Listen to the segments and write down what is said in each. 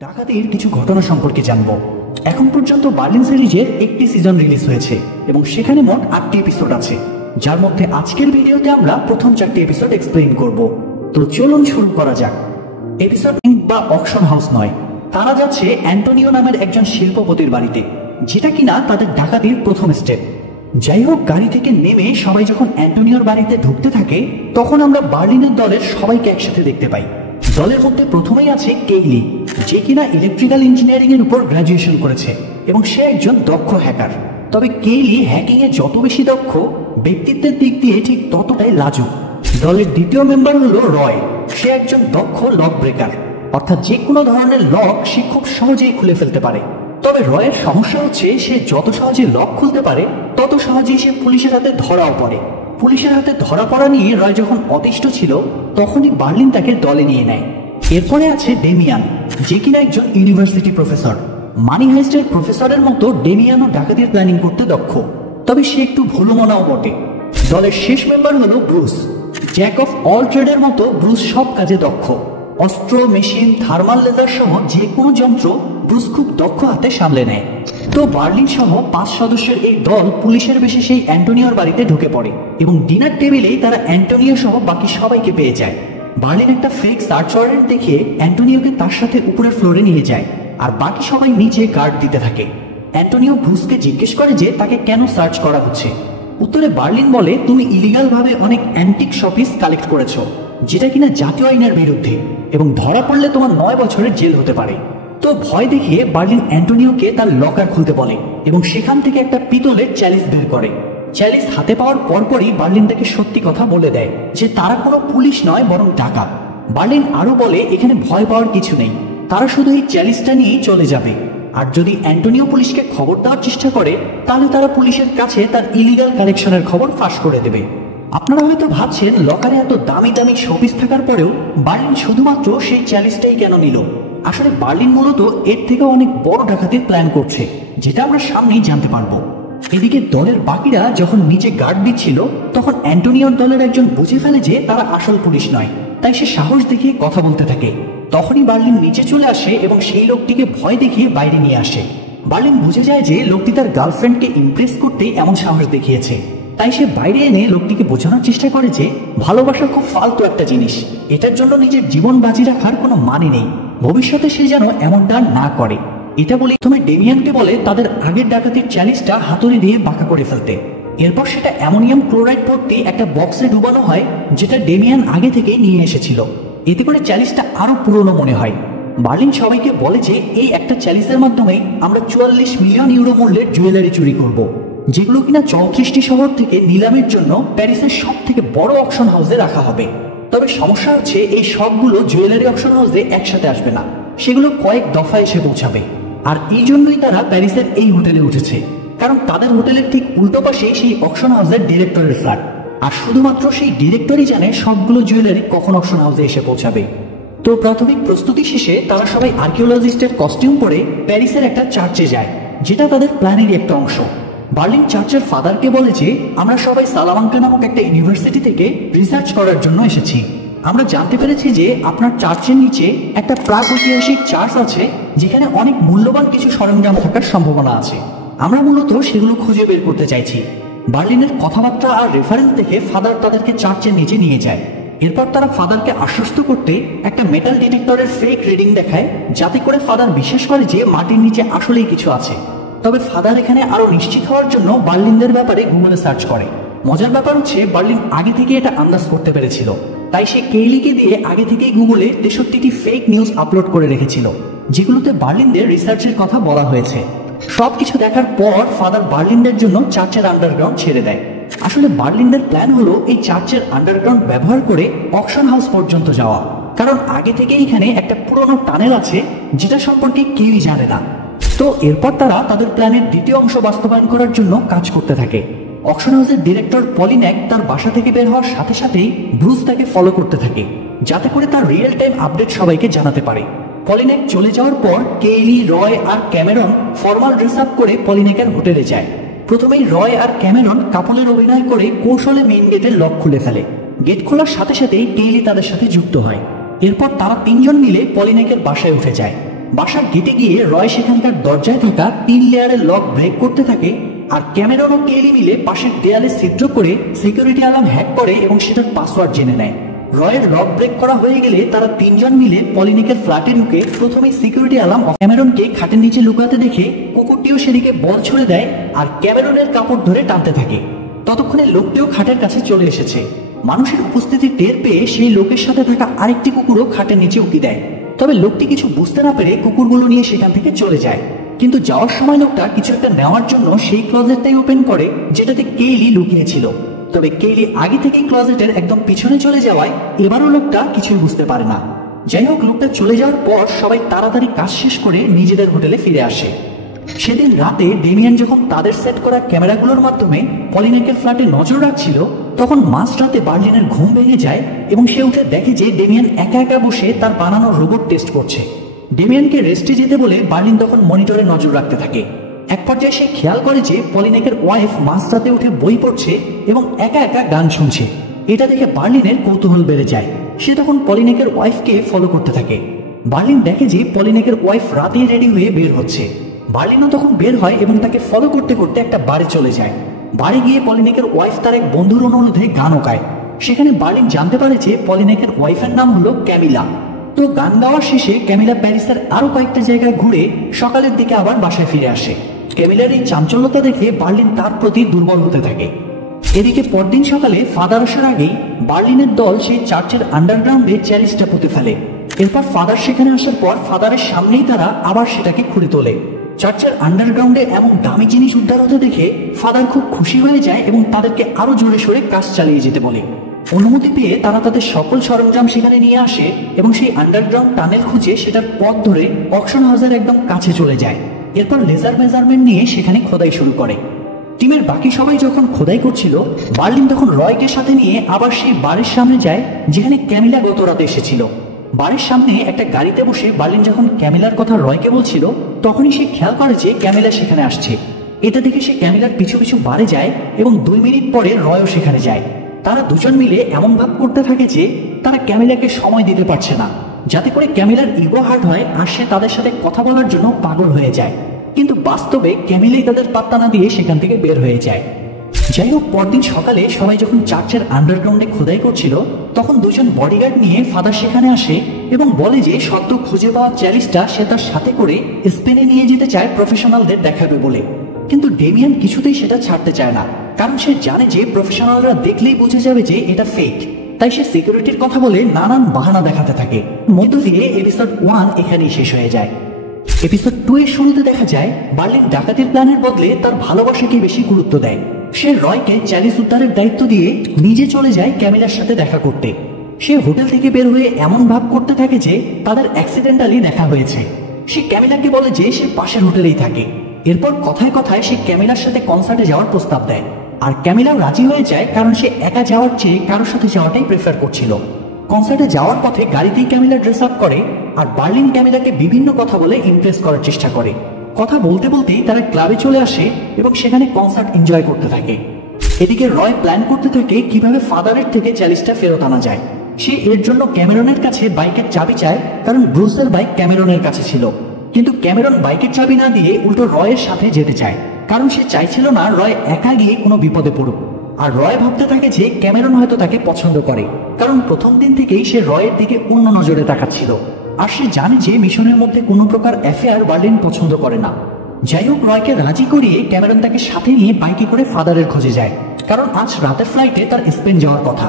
ডাকাতির কিছু ঘটনা সম্পর্কে জানবো। এখন পর্যন্ত বার্লিন সিরিজের একটি সিজন রিলিজ হয়েছে এবং সেখানে মোট 8টি এপিসোড আছে, যার মধ্যে আজকের ভিডিওতে আমরা প্রথম 4টি এপিসোড এক্সপ্লেইন করব। তো চলুন শুরু করা যাক। এপিসোড বা অকশন হাউস নয়, তারা যাচ্ছে অ্যান্টোনিও নামের একজন শিল্পপতির বাড়িতে, যেটা কিনা তাদের ডাকাতির প্রথম স্টেপ। যাই হোক, গাড়ি থেকে নেমে সবাই যখন অ্যান্টোনিওর বাড়িতে ঢুকতে থাকে তখন আমরা বার্লিনের দলের সবাইকে একসাথে দেখতে পাই। দলের মধ্যে প্রথমেই আছে কেইলি, যে কিনা ইলেকট্রিক্যাল ইঞ্জিনিয়ারিং এর উপর গ্রাজুয়েশন করেছে এবং সে একজন দক্ষ হ্যাকার। তবে কেইলি হ্যাকিং এ যত বেশি দক্ষ, ব্যক্তিত্বের দিক দিয়ে ঠিক ততটাই লাজুক। দলের দ্বিতীয় মেম্বার হলো রয়। সে একজন দক্ষ লক ব্রেকার, অর্থাৎ যে কোনো ধরনের লক সে খুব সহজেই খুলে ফেলতে পারে। তবে রয়ের সমস্যা হচ্ছে, সে যত সহজে লক খুলতে পারে তত সহজেই সে পুলিশের হাতে ধরাও পড়ে। পুলিশের হাতে ধরা পড়া নিয়ে রয় যখন অতিষ্ঠ ছিল, তখনই বার্লিন তাকে দলে নিয়ে নেয়। এরপরে আছে ডেমিয়ান, যে কিনা একজন ইউনিভার্সিটি প্রফেসর। মানি হাইস্টের প্রফেসরের মতো ডেমিয়ানও ডাকাতির প্ল্যানিং করতে দক্ষ, তবে সে একটু ভুলোমনাও বটে। দলের শেষ মেম্বার হলো ব্রুস। জ্যাক অফ অল ট্রেডের মতো ব্রুস সব কাজে দক্ষ। অস্ত্র, মেশিন, থার্মাল লেজার সহ যে কোনো যন্ত্র ব্রুস খুব দক্ষ হাতে সামলে নেয়। তো বার্লিন সহ 5 সদস্যের এই দল পুলিশের বেশে সেই অ্যান্টোনিওর বাড়িতে ঢুকে পড়ে এবং ডিনার টেবিলেই তারা অ্যান্টোনিও সহ বাকি সবাইকে পেয়ে যায়। বার্লিন একটা ফেক সার্চ ওয়ারেন্ট দেখিয়ে অ্যান্টোনিওকে তার সাথে উপরের ফ্লোরে নিয়ে যায়, আর বাকি সবাই নিচে গার্ড দিতে থাকে। অ্যান্টোনিও ব্রুসকে জিজ্ঞেস করে যে তাকে কেন সার্চ করা হচ্ছে। উত্তরে বার্লিন বলে, তুমি ইলিগাল ভাবে অনেক অ্যান্টিক শপিস কালেক্ট করেছো, যেটা কিনা জাতীয় আইনের বিরুদ্ধে, এবং ধরা পড়লে তোমার 9 বছরের জেল হতে পারে। তো ভয় দেখিয়ে বার্লিন অ্যান্টোনিওকে তার লকার খুলতে বলে এবং সেখান থেকে একটা পিতলের চ্যালিস বের করে। চ্যালিস হাতে পাওয়ার পরপরই বার্লিন তাকে সত্যি কথা বলে দেয় যে তারা কোনো পুলিশ নয়, বরং ডাকাত। বার্লিন আরো বলে, এখানে ভয় পাওয়ার কিছু নেই, তারা শুধু এই চ্যালিসটা নিয়েই চলে যাবে, আর যদি অ্যান্টোনিও পুলিশকে খবর দেওয়ার চেষ্টা করে তাহলে তারা পুলিশের কাছে তার ইলিগাল কালেকশনের খবর ফাঁস করে দেবে। আপনারা হয়তো ভাবছেন, লকারে এত দামি দামি শোপিস থাকার পরেও বার্লিন শুধুমাত্র সেই চ্যালিসটাই কেন নিল। আসলে বার্লিন মূলত এর থেকে অনেক বড় ডাকাতির প্ল্যান করছে, যেটা আমরা সামনেই জানতে পারবো। এদিকে দলের বাকিরা যখন নিচে গার্ড দিচ্ছিল, তখন অ্যান্টোনিওর দলের একজন বুঝে ফেলে যে তারা আসল পুলিশ নয়, তাই সে সাহস দেখিয়ে কথা বলতে থাকে। তখনই বার্লিন নিচে চলে আসে এবং সেই লোকটিকে ভয় দেখিয়ে বাইরে নিয়ে আসে। বার্লিন বুঝে যায় যে লোকটি তার গার্লফ্রেন্ডকে ইমপ্রেস করতেই এমন সাহস দেখিয়েছে, তাই সে বাইরে এনে লোকটিকে বোঝানোর চেষ্টা করে যে ভালোবাসা খুব ফালতু একটা জিনিস, এটার জন্য নিজের জীবন বাজি রাখার কোনো মানে নেই, ভবিষ্যতে সে যেন এমনটা না করে। এটা বলে প্রথমে ডেমিয়ানকে বলে তাদের আগের ডাকাতির চ্যালিসটা হাতুড়ি দিয়ে বাঁকা করে ফেলতে। এরপর সেটা অ্যামোনিয়াম ক্লোরাইড ভর্তি একটা বক্সে ডুবানো হয়, যেটা ডেমিয়ান আগে থেকেই নিয়ে এসেছিল। এতে করে চ্যালিসটা আরো পুরনো মনে হয়। বার্লিন সবাইকে বলে যে এই একটা চ্যালিসের মাধ্যমেই আমরা 44 মিলিয়ন ইউরো মূল্যের জুয়েলারি চুরি করব, যেগুলো কিনা 34টি শহর থেকে নিলামের জন্য প্যারিসের সব থেকে বড় অকশন হাউসে রাখা হবে। তবে সমস্যা হচ্ছে, এই সবগুলো জুয়েলারি অকশন হাউসে একসাথে আসবে না, সেগুলো কয়েক দফায় এসে পৌঁছাবে। আর এই জন্যই তারা প্যারিসের এই হোটেলে উঠেছে, কারণ তাদের হোটেলের ঠিক উল্টো পাশে সেই অকশন হাউসের ডিরেক্টরের ফ্ল্যাট, আর শুধুমাত্র সেই ডিরেক্টরই জানে সবগুলো জুয়েলারি কখন অকশন হাউসে এসে পৌঁছাবে। তো প্রাথমিক প্রস্তুতি শেষে তারা সবাই আর্কিওলজিস্টের কস্টিউম পরে প্যারিসের একটা চার্চে যায়, যেটা তাদের প্ল্যানেরই একটা অংশ। বার্লিন চার্চের ফাদারকে বলে যে আমরা সবাই সালামাঙ্কা নামক একটা ইউনিভার্সিটি থেকে রিসার্চ করার জন্য এসেছি। আমরা জানতে পেরেছি যে আপনার চার্চের নিচে একটা প্রাগৈতিহাসিক চার্চ আছে, যেখানে অনেক মূল্যবান কিছু সরঞ্জাম থাকার সম্ভাবনা আছে। আমরা মূলত সেগুলো খুঁজে বের করতে চাইছি। বার্লিনের কথাবার্তা আর রেফারেন্স দেখে ফাদার তাদেরকে চার্চের নিচে নিয়ে যায়। এরপর তারা ফাদারকে আশ্বস্ত করতে একটা মেটাল ডিটেক্টরের ফেক রিডিং দেখায়, যাতে করে ফাদার বিশ্বাস করে যে মাটির নিচে আসলেই কিছু আছে। তবে ফাদার এখানে আরো নিশ্চিত হওয়ার জন্য বার্লিনদের ব্যাপারে গুগলে সার্চ করে। মজার ব্যাপার হচ্ছে, বার্লিন আগে থেকে এটা আন্দাজ করতে পেরেছিল, তাই সে কেইলিকে দিয়ে আগে থেকেই গুগলে 63টি ফেক নিউজ আপলোড করে রেখেছিল, যেগুলোতে বার্লিনদের রিসার্চের কথা বলা হয়েছে। সবকিছু দেখার পর ফাদার বার্লিনদের জন্য চার্চের আন্ডারগ্রাউন্ড ছেড়ে দেয়। আসলে বার্লিনদের প্ল্যান হলো এই চার্চের আন্ডারগ্রাউন্ড ব্যবহার করে অকশন হাউস পর্যন্ত যাওয়া, কারণ আগে থেকে এখানে একটা পুরনো টানেল আছে, যেটা সম্পর্কে কেউই জানে না। তো এরপর তারা তাদের প্ল্যানের দ্বিতীয় অংশ বাস্তবায়ন করার জন্য কাজ করতে থাকে। অকশন হাউসের ডিরেক্টর পলিন্যাক তার বাসা থেকে বের হওয়ার সাথে সাথেই ব্রুস তাকে ফলো করতে থাকে, যাতে করে তার রিয়েল টাইম আপডেট সবাইকে জানাতে পারে। পলিন্যাক চলে যাওয়ার পর কেইলি, রয় আর ক্যামেরন ফর্মাল ড্রেস আপ করে পলিন্যাকের হোটেলে যায়। প্রথমেই রয় আর ক্যামেরন কাপলের অভিনয় করে কৌশলে মেইন গেটের লক খুলে ফেলে। গেট খোলার সাথে সাথেই কেইলি তাদের সাথে যুক্ত হয়। এরপর তারা 3জন মিলে পলিন্যাকের বাসায় উঠে যায়। বাসার গেটে গিয়ে রয় সেখানকার দরজায় থাকা 3 লেয়ারের লক ব্রেক করতে থাকে, আর ক্যামেরন ও কেলি মিলে পাশের দেয়ালে ছিদ্র করে সিকিউরিটি অ্যালার্ম হ্যাক করে এবং সেটার পাসওয়ার্ড জেনে নেয়। রয়ের লক ব্রেক করা হয়ে গেলে তারা 3 জন মিলে পলিনিকের ফ্ল্যাটে ঢুকে প্রথমেই সিকিউরিটি অ্যালার্ম ক্যামেরনকে খাটের নিচে লুকাতে দেখে কুকুরটিও সেদিকে বল ছুড়ে দেয় আর ক্যামেরনের কাপড় ধরে টানতে থাকে। ততক্ষণে লোকটিও খাটের কাছে চলে এসেছে। মানুষের উপস্থিতি টের পেয়ে সেই লোকের সাথে থাকা আরেকটি কুকুরও খাটের নিচে উকি দেয়। তবে লোকটি কিছু বুঝতে না পেরে কুকুরগুলো নিয়ে সেখান থেকে চলে যায়। কিন্তু যাওয়ার সময় লোকটা কিছু একটা নেওয়ার জন্য সেই ক্লোজেটটাই ওপেন করে যেটাতে কেইলি লুকিয়েছিল। তবে কেইলি আগে থেকেই ক্লোজেটের একদম পিছনে চলে যাওয়ায় এবারও লোকটা কিছুই বুঝতে পারে না। যাই হোক, লোকটা চলে যাওয়ার পর সবাই তাড়াতাড়ি কাজ শেষ করে নিজেদের হোটেলে ফিরে আসে। সেদিন রাতে ডেমিয়ান যখন তাদের সেট করা ক্যামেরাগুলোর মাধ্যমে পলিনেকের ফ্ল্যাটে নজর রাখছিল, তখন মাঝরাতে বার্লিনের ঘুম ভেঙে যায় এবং সে উঠে দেখে যে ডেমিয়ান একা একা বসে তার বানানো রোবট টেস্ট করছে। ডেমিয়ানকে রেস্টে যেতে বলে বার্লিন তখন মনিটরে নজর রাখতে থাকে। এক পর্যায়ে সে খেয়াল করে যে পলিনেকের ওয়াইফ মাঝরাতে উঠে বই পড়ছে এবং একা একা গান শুনছে। এটা দেখে বার্লিনের কৌতূহল বেড়ে যায়। সে তখন পলিনেকের ওয়াইফকে ফলো করতে থাকে। বার্লিন দেখে যে পলিনেকের ওয়াইফ রাতেই রেডি হয়ে বের হচ্ছে। বার্লিনও তখন বের হয় এবং তাকে ফলো করতে করতে একটা বারে চলে যায়। বাড়ি গিয়ে পলিনেকের ওয়াইফ তার এক বন্ধুর অনুরোধে গানও গায়। সেখানে বার্লিন জানতে পারে যে পলিনেকের ওয়াইফের নাম হলো ক্যামিলা। তো গান গাওয়ার শেষে ক্যামিলা প্যারিসের আরো কয়েকটা জায়গায় ঘুরে সকালের দিকে আবার বাসায় ফিরে আসে। ক্যামিলার এই চাঞ্চল্যতা দেখে বার্লিন তার প্রতি দুর্বল হতে থাকে। এদিকে পরদিন সকালে ফাদার আসার আগেই বার্লিনের দল সেই চার্চের আন্ডারগ্রাউন্ডে চ্যারিসটা পুঁতে ফেলে। এরপর ফাদার সেখানে আসার পর ফাদারের সামনেই তারা আবার সেটাকে খুঁড়ে তোলে। চার্চের আন্ডারগ্রাউন্ডে এমন দামি জিনিস উদ্ধার হতে দেখে ফাদার খুব খুশি হয়ে যায় এবং তাদেরকে আরো জোরে সোরে কাজ চালিয়ে যেতে বলে। অনুমতি পেয়ে তারা তাদের সকল সরঞ্জাম সেখানে নিয়ে আসে এবং সেই আন্ডারগ্রাউন্ড টানেল খুঁজে সেটার পথ ধরে অকশন হাউসের একদম কাছে চলে যায়। এরপর লেজার মেজারমেন্ট নিয়ে সেখানে খোদাই শুরু করে। টিমের বাকি সবাই যখন খোদাই করছিল, বার্লিন তখন রয়কে সাথে নিয়ে আবার সেই বাড়ির সামনে যায় যেখানে ক্যামিলা গত রাতে এসেছিল। বাড়ির সামনে একটা গাড়িতে বসে বার্লিন যখন ক্যামিলার কথা রয়কে বলছিল, তখনই সে খেয়াল করে যে ক্যামিলা সেখানে আসছে। এটা দেখে সে ক্যামিলার পিছু পিছু বাড়ি যায় এবং 2 মিনিট পরে রয়ও সেখানে যায়। তারা দুজন মিলে এমন ভাব করতে থাকে যে তারা ক্যামিলাকে সময় দিতে পারছে না, যাতে করে ক্যামিলার ইগো হার্ট হয় আর সে তাদের সাথে কথা বলার জন্য পাগল হয়ে যায়। কিন্তু বাস্তবে ক্যামিলাই তাদের পাত্তা না দিয়ে সেখান থেকে বের হয়ে যায়। যাই হোক, পরদিন সকালে সবাই যখন চার্চের আন্ডারগ্রাউন্ডে খোদাই করছিল, তখন 2 জন বডিগার্ড নিয়ে ফাদার সেখানে আসে এবং বলে যে সদ্য খুঁজে পাওয়া চ্যালিসটা সে তার সাথে করে স্পেনে নিয়ে যেতে চায় প্রফেশনালদের দেখাবে বলে। কিন্তু ডেমিয়ান কিছুতেই সেটা ছাড়তে চায় না, কারণ সে জানে যে প্রফেশনালরা দেখলেই বুঝে যাবে যে এটা ফেক। তাই সে সিকিউরিটির কথা বলে নানান বাহানা দেখাতে থাকে। মধ্য দিয়ে এপিসোড 1 এখানেই শেষ হয়ে যায়। এপিসোড 2 এর শুরুতে দেখা যায় বার্লিন ডাকাতির প্ল্যানের বদলে তার ভালোবাসাকে বেশি গুরুত্ব দেয়। সে রয়কে চ্যালিস উদ্ধারের দায়িত্ব দিয়ে নিজে চলে যায় ক্যামিলার সাথে দেখা করতে। সে হোটেল থেকে বের হয়ে এমন ভাব করতে থাকে যে তাদের অ্যাক্সিডেন্টালি দেখা হয়েছে। সে ক্যামিলাকে বলে যে সে পাশের হোটেলেই থাকে। এরপর কথায় কথায় সে ক্যামিলার সাথে কনসার্টে যাওয়ার প্রস্তাব দেয়, আর ক্যামিলাও রাজি হয়ে যায়, কারণ সে একা যাওয়ার চেয়ে কারোর সাথে যাওয়াটাই প্রেফার করছিল। কনসার্টে যাওয়ার পথে গাড়িতেই ক্যামিলা ড্রেস আপ করে, আর বার্লিন ক্যামিলাকে বিভিন্ন কথা বলে ইমপ্রেস করার চেষ্টা করে। কথা বলতে বলতেই তারা ক্লাবে চলে আসে এবং সেখানে কনসার্ট এনজয় করতে থাকে। এদিকে রয় প্ল্যান করতে থাকে কিভাবে ফাদারের থেকে চ্যালিসটা ফেরত আনা যায়। সে এর জন্য ক্যামেরনের কাছে বাইকের চাবি চায়, কারণ ব্রুসের বাইক ক্যামেরনের কাছে ছিল। কিন্তু ক্যামেরন বাইকের চাবি না দিয়ে উল্টো রয়ের সাথে যেতে চায়, কারণ সে চাইছিল না রয় একা গিয়ে কোনো বিপদে পড়ুক। আর রয় ভাবতে থাকে যে ক্যামেরন হয়তো তাকে পছন্দ করে, কারণ প্রথম দিন থেকেই সে রয়ের দিকে অন্য নজরে তাকাচ্ছিল। আর সে জানে যে মিশনের মধ্যে কোনো প্রকার অ্যাফেয়ার বার্লিন পছন্দ করে না। যাই হোক, রয়কে রাজি করিয়ে ক্যামেরন তাকে সাথে নিয়ে বাইকে করে ফাদারের খোঁজে যায়, কারণ আজ রাতের ফ্লাইটে তার স্পেন যাওয়ার কথা।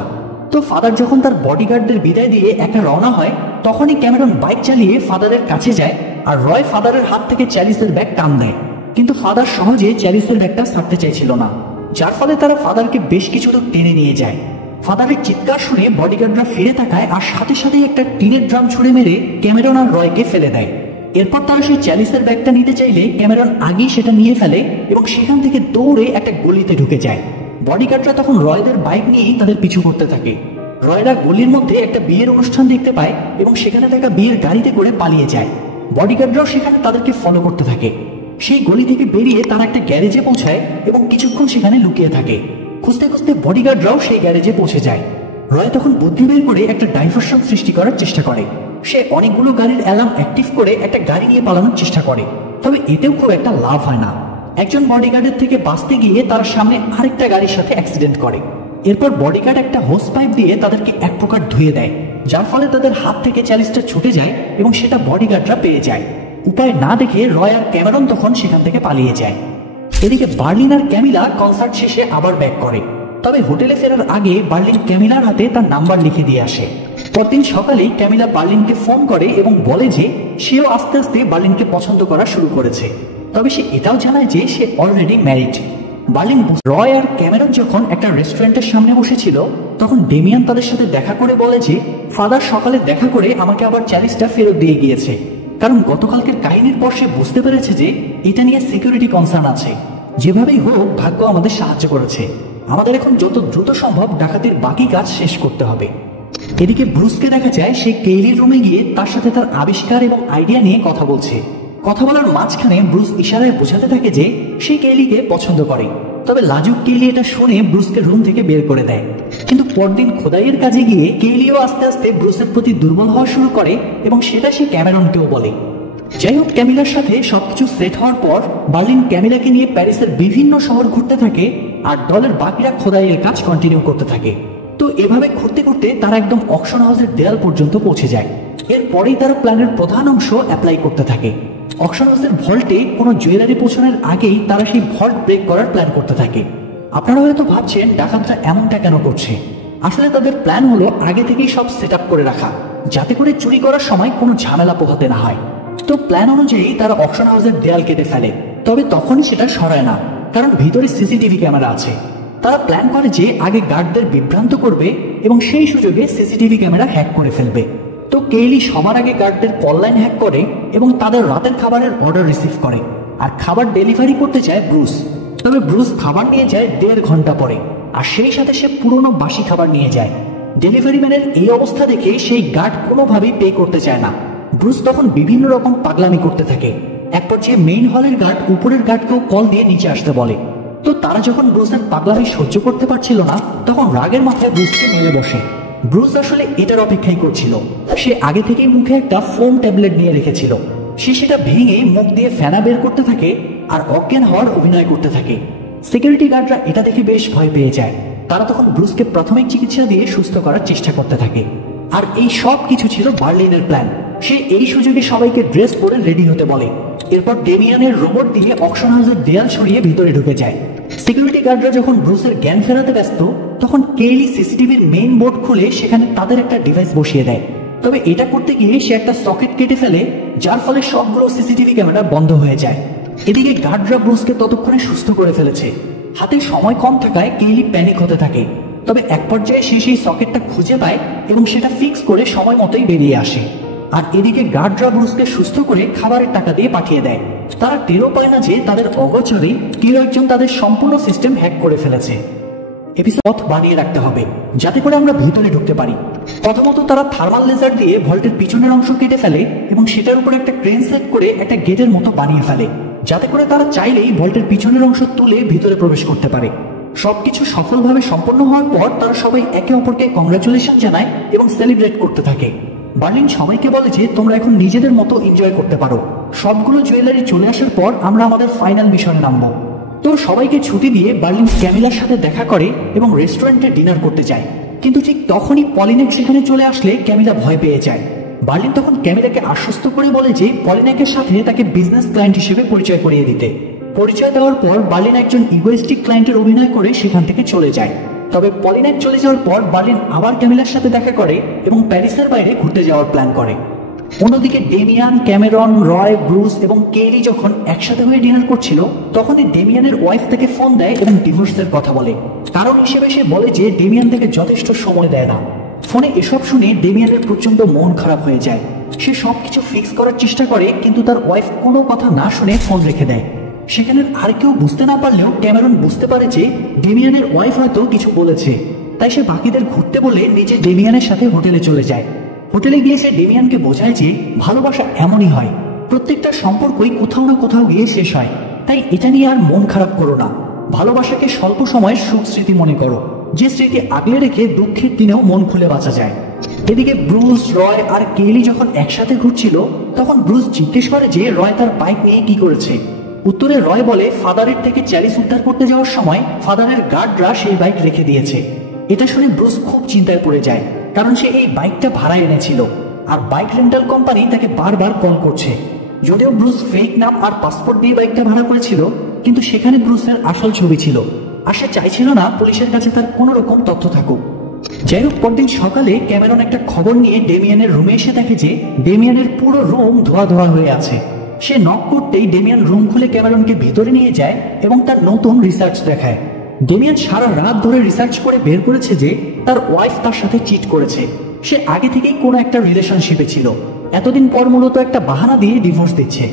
তো ফাদার যখন তার বডিগার্ডদের বিদায় দিয়ে একা রওনা হয়, তখনই ক্যামেরন বাইক চালিয়ে ফাদারের কাছে যায়, আর রয় ফাদারের হাত থেকে চ্যালিসের ব্যাগ টান দেয়। কিন্তু ফাদার সহজে চ্যালিসের ব্যাগটা ছাড়তে চাইছিল না, যার ফলে তারা ফাদারকে বেশ কিছু দূর টেনে নিয়ে যায়। ফাদারের চিৎকার শুনে বডিগার্ডরা ফিরে তাকায়, আর সাথে সাথে একটা টিনের ড্রাম ছুঁড়ে মেরে ক্যামেরন আর রয়কে ফেলে দেয়। এরপর তারা সেই চ্যালিসের ব্যাগটা নিতে চাইলে ক্যামেরন আগেই সেটা নিয়ে ফেলে এবং সেখান থেকে দৌড়ে একটা গলিতে ঢুকে যায়। বডিগার্ডরা তখন রয়দের বাইক নিয়েই তাদের পিছু করতে থাকে। রয়রা গলির মধ্যে একটা বিয়ের অনুষ্ঠান দেখতে পায় এবং সেখানে থাকা বিয়ের গাড়িতে করে পালিয়ে যায়। বডিগার্ডরাও সেখানে তাদেরকে ফলো করতে থাকে। সেই গলি থেকে বেরিয়ে তারা একটা গ্যারেজে পৌঁছায় এবং কিছুক্ষণ সেখানে লুকিয়ে থাকে। খুঁজতে খুঁজতে বডিগার্ডরাও সেই গ্যারেজে পৌঁছে যায়। রয় তখন বুদ্ধি বের করে একটা ডাইভারশন সৃষ্টি করার চেষ্টা করে। সে অনেকগুলো গাড়ির অ্যালার্ম অ্যাক্টিভ করে একটা গাড়ি নিয়ে পালানোর চেষ্টা করে, তবে এতেও খুব একটা লাভ হয় না। একজন বডিগার্ডের থেকে বাঁচতে গিয়ে তার সামনে আরেকটা গাড়ির সাথে অ্যাক্সিডেন্ট করে। এরপর বডিগার্ড একটা হোস পাইপ দিয়ে তাদেরকে এক প্রকার ধুয়ে দেয়, যার ফলে তাদের হাত থেকে চ্যালিসটা ছুটে যায় এবং সেটা বডিগার্ডরা পেয়ে যায়। উপায় না দেখে রয় আর ক্যামেরন তখন সেখান থেকে পালিয়ে যায়। এদিকে বার্লিন আর ক্যামিলা কনসার্ট শেষে আবার ব্যাক করে, তবে হোটেলে ফেরার আগে বার্লিন ক্যামিলার হাতে তার নাম্বার লিখে দিয়ে আসে। পরদিন সকালেই ক্যামিলা বার্লিনকে ফোন করে এবং বলে যে সেও আস্তে আস্তে বার্লিনকে পছন্দ করা শুরু করেছে, তবে সে এটাও জানায় যে সে অলরেডি ম্যারিড। বার্লিন রয় আর ক্যামেরন যখন একটা রেস্টুরেন্টের সামনে বসেছিল, তখন ডেমিয়ান তাদের সাথে দেখা করে বলে যে ফাদার সকালে দেখা করে আমাকে আবার চ্যালিসটা ফেরত দিয়ে গিয়েছে, কারণ গতকালকের কাহিনীর পর সে বুঝতে পেরেছে যে এটা নিয়ে সিকিউরিটি কনসার্ন আছে। যেভাবেই হোক ভাগ্য আমাদের সাহায্য করেছে, আমাদের এখন যত দ্রুত সম্ভব ডাকাতির বাকি কাজ শেষ করতে হবে। এদিকে ব্রুসকে দেখা যায় সে কেইলির রুমে গিয়ে তার সাথে তার আবিষ্কার এবং আইডিয়া নিয়ে কথা বলছে। কথা বলার মাঝখানে ব্রুস ইশারায় বোঝাতে থাকে যে সে কেইলিকে পছন্দ করে, তবে লাজুক কেইলি এটা শুনে ব্রুসকে রুম থেকে বের করে দেয়। কিন্তু পরদিন খোদাইয়ের কাজে গিয়ে কেইলিও আস্তে আস্তে ব্রুসের প্রতি দুর্বল হওয়া শুরু করে এবং সেটা সে ক্যামেরনকেও বলে। যাই হোক, ক্যামিলার সাথে সবকিছু সেট হওয়ার পর বার্লিন ক্যামিলাকে নিয়ে প্যারিসের বিভিন্ন শহর ঘুরতে থাকে আর দলের বাকিরা খোদাইয়ের কাজ কন্টিনিউ করতে থাকে। তো এভাবে ঘুরতে ঘুরতে তারা একদম অকশন হাউসের দেয়াল পর্যন্ত পৌঁছে যায়। এরপরেই তারা প্ল্যানের প্রধান অংশ অ্যাপ্লাই করতে থাকে। অকশন হাউসের ভল্টে কোনো জুয়েলারি পৌঁছানোর আগেই তারা সেই ভল্ট ব্রেক করার প্ল্যান করতে থাকে। আপনারা হয়তো ভাবছেন ডাকাতরা এমনটা কেন করছে। আসলে তাদের প্ল্যান হলো আগে থেকেই সব সেট আপ করে রাখা, যাতে করে চুরি করার সময় কোনো ঝামেলা পোহাতে না হয়। তো প্ল্যান অনুযায়ী তারা অকশন হাউসের দেয়াল কেটে ফেলে, তবে তখনই সেটা সরায় না, কারণ ভিতরে সিসিটিভি ক্যামেরা আছে। তারা প্ল্যান করে যে আগে গার্ডদের বিভ্রান্ত করবে এবং সেই সুযোগে সিসিটিভি ক্যামেরা হ্যাক করে ফেলবে। তো কেইলি সবার আগে গার্ডদের কল লাইন হ্যাক করে এবং তাদের রাতের খাবারের অর্ডার রিসিভ করে, আর খাবার ডেলিভারি করতে চায় ব্রুস। তবে ব্রুস খাবার নিয়ে যায় 1.5 ঘন্টা পরে, আর সেই সাথে সে পুরনো বাসি খাবার নিয়ে যায়। ডেলিভারি ম্যানের এই অবস্থা দেখে সেই গার্ড কোনোভাবেই পে করতে চায় না। ব্রুস তখন বিভিন্ন রকম পাগলামি করতে থাকে। এক পর্যায়ে মেইন হলের গার্ড উপরের গার্ডকেও কল দিয়ে নিচে আসতে বলে। তো তারা যখন ব্রুসের পাগলামি সহ্য করতে পারছিল না, তখন রাগের মাথায় ব্রুসকে মেরে বসে। ব্রুস আসলে এটার অপেক্ষাই করছিল। সে আগে থেকেই মুখে একটা ফোম ট্যাবলেট নিয়ে রেখেছিল। সে সেটা ভেঙে মুখ দিয়ে ফেনা বের করতে থাকে আর অজ্ঞান হওয়ার অভিনয় করতে থাকে। সিকিউরিটি গার্ডরা এটা দেখে বেশ ভয় পেয়ে যায়। তারা তখন ব্রুসকে প্রাথমিক চিকিৎসা দিয়ে সুস্থ করার চেষ্টা করতে থাকে। আর এই সব কিছু ছিল বার্লিনের প্ল্যান। সে এই সুযোগে সবাইকে ড্রেস পরে রেডি হতে বলে। এরপর ডেমিয়ানের রোবট দিয়ে অকশন হাউসের দেয়াল সরিয়ে ভিতরে ঢুকে যায়। সিকিউরিটি গার্ডরা যখন ব্রুসের জ্ঞান ফেরাতে ব্যস্ত, তখন কেইলি সিসিটিভির মেইন বোর্ড খুলে সেখানে তাদের একটা ডিভাইস বসিয়ে দেয়। তবে এটা করতে গিয়ে সে একটা সকেট কেটে ফেলে, যার ফলে সবগুলো সিসিটিভি ক্যামেরা বন্ধ হয়ে যায়। এদিকে গার্ডরা ব্রুসকে ততক্ষণে সুস্থ করে ফেলেছে। হাতে সময় কম থাকায় কেইলি প্যানিক হতে থাকে। তবে এক পর্যায়ে সে সেই সকেটটা খুঁজে পায় এবং সেটা ফিক্স করে সময় মতোই বেরিয়ে আসে। আর এদিকে গার্ডরা ব্রুসকে সুস্থ করে খাবারের টাকা দিয়ে পাঠিয়ে দেয়। তারা টেরও পায় না যে তাদের অগোচরে কেউ একজন তাদের সম্পূর্ণ সিস্টেম হ্যাক করে ফেলেছে। এপিসোড বানিয়ে রাখতে হবে যাতে করে আমরা ভিতরে ঢুকতে পারি। প্রথমত তারা থার্মাল লেজার দিয়ে ভল্টের পিছনের অংশ কেটে ফেলে এবং সেটার উপর একটা ক্রেন সেট করে একটা গেটের মতো বানিয়ে ফেলে, যাতে করে তারা চাইলেই ভল্টের পিছনের অংশ তুলে ভিতরে প্রবেশ করতে পারে। সবকিছু সফলভাবে সম্পন্ন হওয়ার পর তারা সবাই একে অপরকে কংগ্রাচুলেশন জানায় এবং সেলিব্রেট করতে থাকে। বার্লিন সবাইকে বলে যে তোমরা এখন নিজেদের মতো এনজয় করতে পারো। সবগুলো জুয়েলারি চলে আসার পর আমরা আমাদের ফাইনাল মিশনে নামবো। তো সবাইকে ছুটি দিয়ে বার্লিন ক্যামিলার সাথে দেখা করে এবং রেস্টুরেন্টে ডিনার করতে যায়। কিন্তু ঠিক তখনই পলিনেক সেখানে চলে আসলে ক্যামিলা ভয় পেয়ে যায়। বার্লিন তখন ক্যামিলাকে আশ্বস্ত করে বলে যে পলিনেকের সাথে তাকে বিজনেস ক্লায়েন্ট হিসেবে পরিচয় করিয়ে দিতে। পরিচয় দেওয়ার পর বার্লিন একজন ইগোইস্টিক ক্লায়েন্টের অভিনয় করে সেখান থেকে চলে যায়। তবে পলিনেক চলে যাওয়ার পর বার্লিন আবার ক্যামিলার সাথে দেখা করে এবং প্যারিসের বাইরে ঘুরতে যাওয়ার প্ল্যান করে। অন্যদিকে ডেমিয়ান, ক্যামেরন, রয়, ব্রুস এবং কেইলি যখন একসাথে হয়ে ডিনার করছিল, তখনই ডেমিয়ানের ওয়াইফ থেকে ফোন দেয় এবং ডিভোর্সের কথা বলে। কারণ হিসেবে সে বলে যে ডেমিয়ান থেকে যথেষ্ট সময় দেয় না। ফোনে এসব শুনে ডেমিয়ানের প্রচন্ড মন খারাপ হয়ে যায়। সে সবকিছু ফিক্স করার চেষ্টা করে, কিন্তু তার ওয়াইফ কোনো কথা না শুনে ফোন রেখে দেয়। সেখানে আর কেউ বুঝতে না পারলেও ক্যামেরন বুঝতে পারে যে ডেমিয়ানের ওয়াইফ হয়তো কিছু বলেছে, তাই সে বাকিদের ঘুরতে বলে নিজে ডেমিয়ানের সাথে হোটেলে চলে যায়। হোটেলে গিয়ে সে ডেমিয়ানকে বোঝায় যে ভালোবাসা এমনই হয়, প্রত্যেকটা সম্পর্কই কোথাও না কোথাও গিয়ে শেষ হয়, তাই এটা নিয়ে আর মন খারাপ করো না। ভালোবাসাকে স্বল্প সময়ের সুখ স্মৃতি মনে করো, যে স্মৃতি আগলে রেখে দুঃখের দিনেও মন খুলে বাঁচা যায়। এদিকে ব্রুস, রয় আর কেলি যখন একসাথে ঘুরছিল তখন ব্রুস জিজ্ঞেস করে যে রয় তার বাইক নিয়ে কি করেছে। উত্তরে রয় বলে ফাদারের থেকে চ্যালিস উদ্ধার করতে যাওয়ার সময় ফাদারের গার্ডরা সেই বাইক রেখে দিয়েছে। এটা শুনে ব্রুস খুব চিন্তায় পড়ে যায়, কারণ সে এই বাইকটা ভাড়ায় এনেছিল আর বাইক রেন্টাল কোম্পানি তাকে বারবার কল করছে। যদিও ব্রুস ফেক নাম আর পাসপোর্ট দিয়ে বাইকটা ভাড়া করেছিল, কিন্তু সেখানে ব্রুসের আসল ছবি ছিল আর সে চাইছিল না পুলিশের কাছে তার কোনো রকম তথ্য থাকুক। যাই হোক, পরদিন সকালে ক্যামেরন একটা খবর নিয়ে ডেমিয়ানের রুমে এসে দেখে যে ডেমিয়ানের পুরো রুম ধোয়া ধোয়া হয়ে আছে। সে নক করতেই ডেমিয়ান রুম খুলে ক্যামেরনকে ভিতরে নিয়ে যায় এবং তার নতুন রিসার্চ দেখায়। ডেমিয়ান সারা রাত ধরে রিসার্চ করে বের করেছে যে তার ওয়াইফ তার সাথে চিট করেছে। সে আগে থেকেই কোনো একটা রিলেশনশিপে ছিল, এতদিন পর মূলত একটা বাহানা দিয়ে ডিভোর্স দিচ্ছে।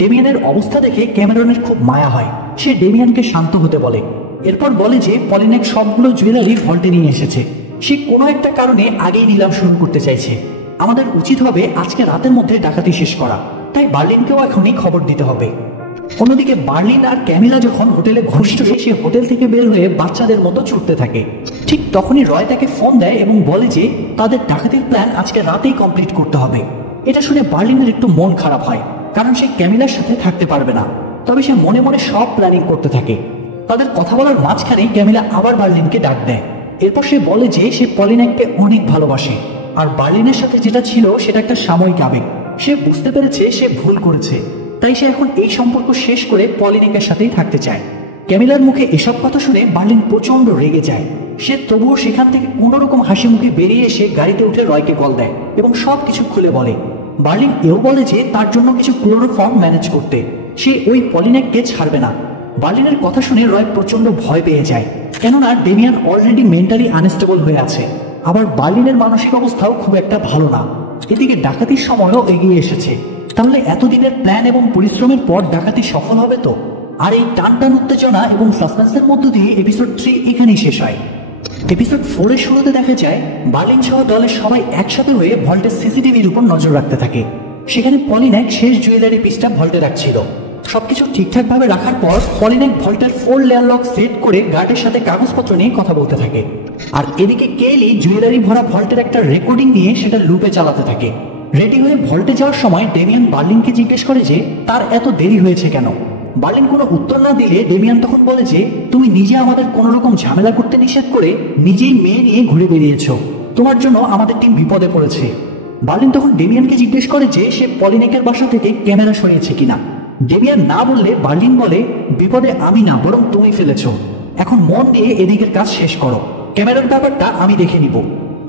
ডেমিয়ানের অবস্থা দেখে ক্যামেরনের খুব মায়া হয়। সে ডেমিয়ানকে শান্ত হতে বলে, এরপর বলে যে পলিনেক সবগুলো জুয়েলারি ভল্টে নিয়ে এসেছে। সে কোনো একটা কারণে আগেই নিলাম শুরু করতে চাইছে। আমাদের উচিত হবে আজকে রাতের মধ্যে ডাকাতি শেষ করা, তাই বার্লিনকেও এখনই খবর দিতে হবে। অন্যদিকে বার্লিন আর ক্যামিলা যখন হোটেলে ঘুরছিল, সে হোটেল থেকে বের হয়ে বাচ্চাদের মতো ছুটতে থাকে। ঠিক তখনই রয় তাকে ফোন দেয় এবং বলে যে তাদের ডাকাতির প্ল্যান আজকে রাতেই কমপ্লিট করতে হবে। এটা শুনে বার্লিনের একটু মন খারাপ হয়, কারণ সে ক্যামিলার সাথে থাকতে পারবে না। তবে সে মনে মনে সব প্ল্যানিং করতে থাকে। তাদের কথা বলার মাঝখানে ক্যামিলা আবার বার্লিনকে ডাক দেয়। এরপর সে বলে যে সে পলিনেককে অনেক ভালোবাসে আর বার্লিনের সাথে যেটা ছিল সেটা একটা সাময়িক আবেগ। সে বুঝতে পেরেছে সে ভুল করেছে, তাই সে এখন এই সম্পর্ক শেষ করে পলিনেকের সাথেই থাকতে চায়। ক্যামিলার মুখে এসব কথা শুনে বার্লিন প্রচন্ড রেগে যায়। সে তবুও সেখান থেকে কোনোরকম হাসি মুখে বেরিয়ে এসে গাড়িতে উঠে রয়কে কল দেয় এবং সবকিছু খুলে বলে। বার্লিন এও বলে যে তার জন্য কিছু ক্লোরোফর্ম ম্যানেজ করতে সে ওই পলিনেককে ছাড়বে না। বার্লিনের কথা শুনে রয় প্রচন্ড ভয় পেয়ে যায়, কেননা ডেমিয়ান অলরেডি মেন্টালি আনস্টেবল হয়ে আছে, আবার বার্লিনের মানসিক অবস্থাও খুব একটা ভালো না। এদিকে ডাকাতির সময়ও এগিয়ে এসেছে, তাহলে এতদিনের প্ল্যান এবং পরিশ্রমের পর ডাকাতি সফল হবে তো। আর এই টানটান উত্তেজনা এবং সাসপেন্সের মধ্য দিয়ে এপিসোড 3 এখানেই শেষ হয়। এপিসোড 4 এর শুরুতে দেখা যায় বার্লিন সহ দলের সবাই একসাথে হয়ে ভল্টের সিসিটিভির উপর নজর রাখতে থাকে। সেখানে পলিনেক শেষ জুয়েলারি পিসটা ভল্টে রাখছিল। সবকিছু ঠিকঠাক ভাবে রাখার পর পলিনেক ভল্টের 4 লেয়ার লক সেট করে গার্ডের সাথে কাগজপত্র নিয়ে কথা বলতে থাকে। আর এদিকে কেলি জুয়েলারি ভরা ভল্টের একটা রেকর্ডিং নিয়ে সেটা লুপে চালাতে থাকে। রেডি হয়ে ভল্টে যাওয়ার সময় ডেমিয়ান বার্লিনকে জিজ্ঞেস করে যে তার এত দেরি হয়েছে কেন। বার্লিন কোনো উত্তর না দিলে ডেমিয়ান তখন বলে যে তুমি নিজে আমাদের কোনো রকম ঝামেলা করতে নিষেধ করে নিজেই মেয়ে নিয়ে ঘুরে বেরিয়েছো, তোমার জন্য আমাদের টিম বিপদে পড়েছে। বার্লিন তখন ডেমিয়ানকে জিজ্ঞেস করে যে সে পলিনেকের বাসা থেকে ক্যামেরা সরিয়েছে কিনা। ডেমিয়ান না বললে বার্লিন বলে বিপদে আমি না, বরং তুমি ফেলেছো। এখন মন দিয়ে এদিকের কাজ শেষ করো, ক্যামেরার ব্যাপারটা আমি দেখে নিব।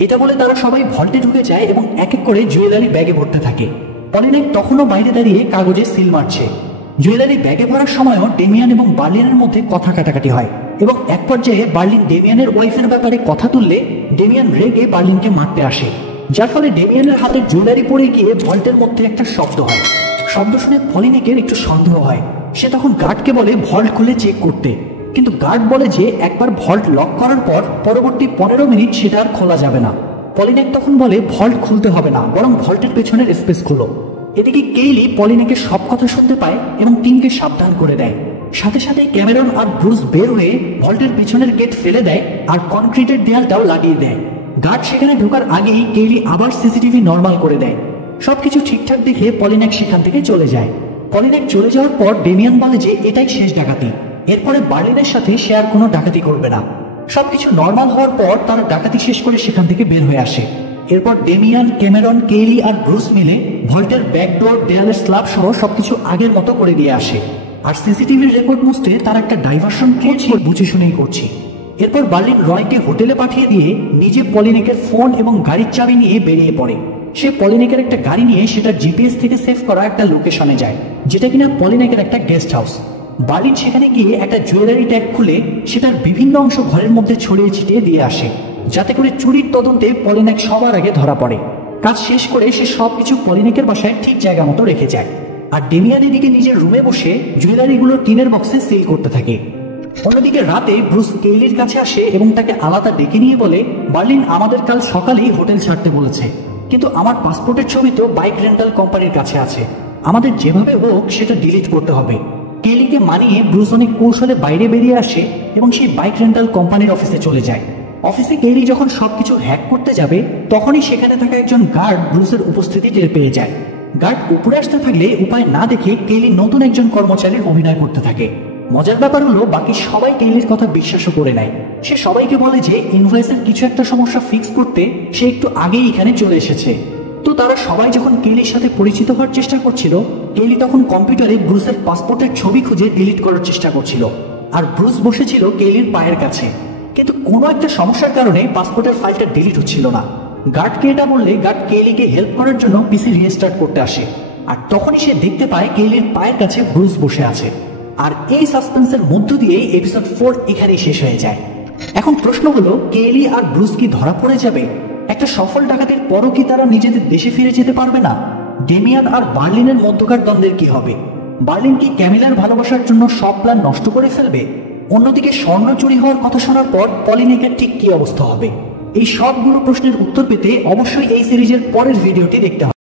এটা বলে তারা সবাই ভল্টে ঢুকে যায় এবং এক এক করে জুয়েলারি ব্যাগে ভরতে থাকে। পলিনেক তখনও বাইরে দাঁড়িয়ে কাগজে সিল মারছে। জুয়েলারি ব্যাগে ভরার সময়ও ডেমিয়ান এবং বার্লিনের মধ্যে কথা কাটাকাটি হয় এবং এক পর্যায়ে বার্লিন ডেমিয়ানের ওয়াইফের ব্যাপারে কথা তুললে ডেমিয়ান রেগে বার্লিনকে মারতে আসে, যার ফলে ডেমিয়ানের হাতে জুয়েলারি পড়ে গিয়ে ভল্টের মধ্যে একটা শব্দ হয়। শব্দ শুনে পলিনেকের একটু সন্দেহ হয়। সে তখন গার্ডকে বলে ভল্ট খুলে চেক করতে, কিন্তু গার্ড বলে যে একবার ভল্ট লক করার পর পরবর্তী 15 মিনিট সেটা আর খোলা যাবে না। পলিনেক তখন বলে ভল্ট খুলতে হবে না, বরং ভল্টের পেছনের স্পেস খুলো। এদিকে কেইলি পলিনেকের সব কথা শুনতে পায় এবং টিমকে সাবধান করে দেয়। সাথে সাথে ক্যামেরন আর ব্রুস বের হয়ে ভল্টের পিছনের গেট ফেলে দেয় আর কনক্রিটের দেয়ালটাও লাগিয়ে দেয়। গার্ড সেখানে ঢোকার আগেই কেইলি আবার সিসিটিভি নর্মাল করে দেয়। সবকিছু ঠিকঠাক দেখে পলিনেক সেখান থেকে চলে যায়। পলিনেক চলে যাওয়ার পর ডেমিয়ান বলে যে এটাই শেষ ডাকাতি, এরপরে বার্লিনের সাথে সে আর কোনো ডাকাতি করবে না। সবকিছু নর্মাল হওয়ার পর তারা ডাকাতি শেষ করে সেখান থেকে বের হয়ে আসে। এরপর ডেমিয়ান, ক্যামেরন, কেইলি আর ব্রুস মিলে ভল্টের ব্যাকডোর, দেয়ালের স্ল্যাব সহ সবকিছু আগের মতো করে দিয়ে আসে। আর সিসিটিভির রেকর্ড মুছতে তারা একটা ডাইভারশন করছে, বুঝে শুনেই করছি। এরপর বার্লিন রয়কে হোটেলে পাঠিয়ে দিয়ে নিজে পলিনেকের ফোন এবং গাড়ির চাবি নিয়ে বেরিয়ে পড়ে। সে পলিনেকের একটা গাড়ি নিয়ে সেটা জিপিএস থেকে সেভ করা একটা লোকেশনে যায়, যেটা কিনা পলিনেকের একটা গেস্ট হাউস। বার্লিন সেখানে গিয়ে একটা জুয়েলারি ট্যাগ খুলে সেটার বিভিন্ন অংশ ঘরের মধ্যে ছড়িয়ে ছিটিয়ে দিয়ে আসে, যাতে করে চুরির তদন্তে পলিনেক সবার আগে ধরা পড়ে। কাজ শেষ করে সে সবকিছু পলিনেকের বাসায় ঠিক জায়গা মতো রেখে যায়। আর ডেমিয়ান এদিকে নিজের রুমে বসে জুয়েলারিগুলো টিনের বক্সে সিল করতে থাকে। অন্যদিকে রাতে ব্রুস কেইলির কাছে আসে এবং তাকে আলাদা ডেকে নিয়ে বলে, বার্লিন আমাদের কাল সকালেই হোটেল ছাড়তে বলেছে, কিন্তু আমার পাসপোর্টের ছবি তো বাইক রেন্টাল কোম্পানির কাছে আছে, আমাদের যেভাবে হোক সেটা ডিলিট করতে হবে। কেইলিকে মানিয়ে ব্রুস অনেক কৌশলে বাইরে বেরিয়ে আসে এবং সেই বাইক রেন্টাল কোম্পানির অফিসে চলে যায়। অফিসে কেলি যখন সবকিছু হ্যাক করতে যাবে তখনই সেখানে থাকা একজন গার্ড ব্রুসের উপস্থিতি টের পেয়ে যায়। গার্ড উপরে আসতে থাকলে উপায় না দেখে কেলি নতুন একজন কর্মচারীর অভিনয় করতে থাকে। মজার ব্যাপার হলো বাকি সবাই কেলির কথা বিশ্বাসও করে নেয়। সে সবাইকে বলে যে ইনভয়েসের কিছু একটা সমস্যা ফিক্স করতে সে একটু আগেই এখানে চলে এসেছে। তো তারা সবাই যখন কেলির সাথে পরিচিত হওয়ার চেষ্টা করছিল, কেলি তখন কম্পিউটারে ব্রুসের পাসপোর্টের ছবি খুঁজে ডিলিট করার চেষ্টা করছিল, আর ব্রুস বসেছিল কেলির পায়ের কাছে। কিন্তু কোনো একটা সমস্যার কারণে পাসপোর্টের ফাইলটা ডিলিট হচ্ছিল না। গার্ডকে এটা বললে গার্ড কেলিকে হেল্প করার জন্য পিসি রিস্টার্ট করতে আসে, আর তখনই সে দেখতে পায় কেলির পায়ের কাছে ব্রুস বসে আছে। আর এই সাসপেন্সের মধ্য দিয়ে এপিসোড 4 এখানেই শেষ হয়ে যায়। এখন প্রশ্ন হলো, কেলি আর ব্রুস কি ধরা পড়ে যাবে? একটা সফল ডাকাতের পরও কি তারা নিজেদের দেশে ফিরে যেতে পারবে না? ডেমিয়ান আর বার্লিনের মধ্যকার দ্বন্দ্বের কি হবে? বার্লিন কি ক্যামিলার ভালোবাসার জন্য সব প্ল্যান নষ্ট করে ফেলবে? অন্যদিকে স্বর্ণ চুরি হওয়ার কথা শোনার পর পলিনেকের ঠিক কি অবস্থা হবে? এই সবগুলো প্রশ্নের উত্তর পেতে অবশ্যই এই সিরিজের পরের ভিডিওটি দেখতে হবে।